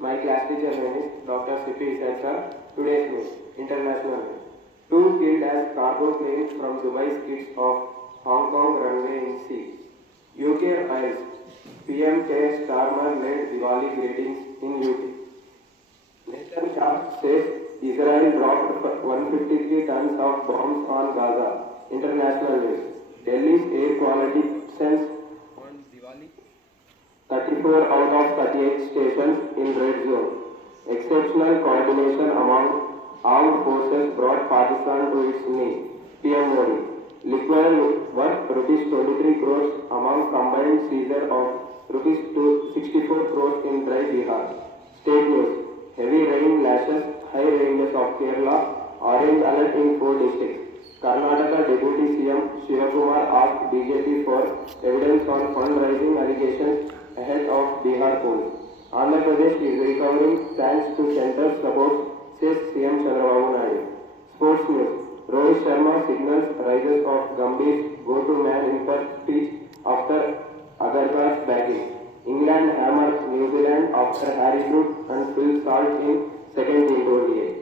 My class teacher name is Dr. Sipi Isarkar. Today's news, international news. Two killed as cargo planes from Dubai skids off Hong Kong runway in sea. UK Isles. PM K. Starmer led Diwali greetings in UP. Nathan Shah says Israel dropped 153 tons of bombs on Gaza. International news. Delhi's air quality sense on Diwali. 34 out of 38 stations in red zone. Exceptional coordination among armed forces brought Pakistan to its knees. PM Modi. Liquid worth rupees 23 crores among combined seizure of rupees 64 crores in dry Bihar. State news. Heavy rain lashes high ranges of Kerala. Orange alert in 4 districts. Karnataka Deputy CM Shivakumar asked BJP for evidence on fundraising allegations ahead of Bihar polls. Andhra Pradesh is recovering thanks to central support, says CM Chandrababu Naidu. Sports news. Rohit Sharma signals rises of Gambhir's go-to-man in first pitch after Agarwal's batting. England hammered New Zealand after Harry Brook and Phil Salt in second T20.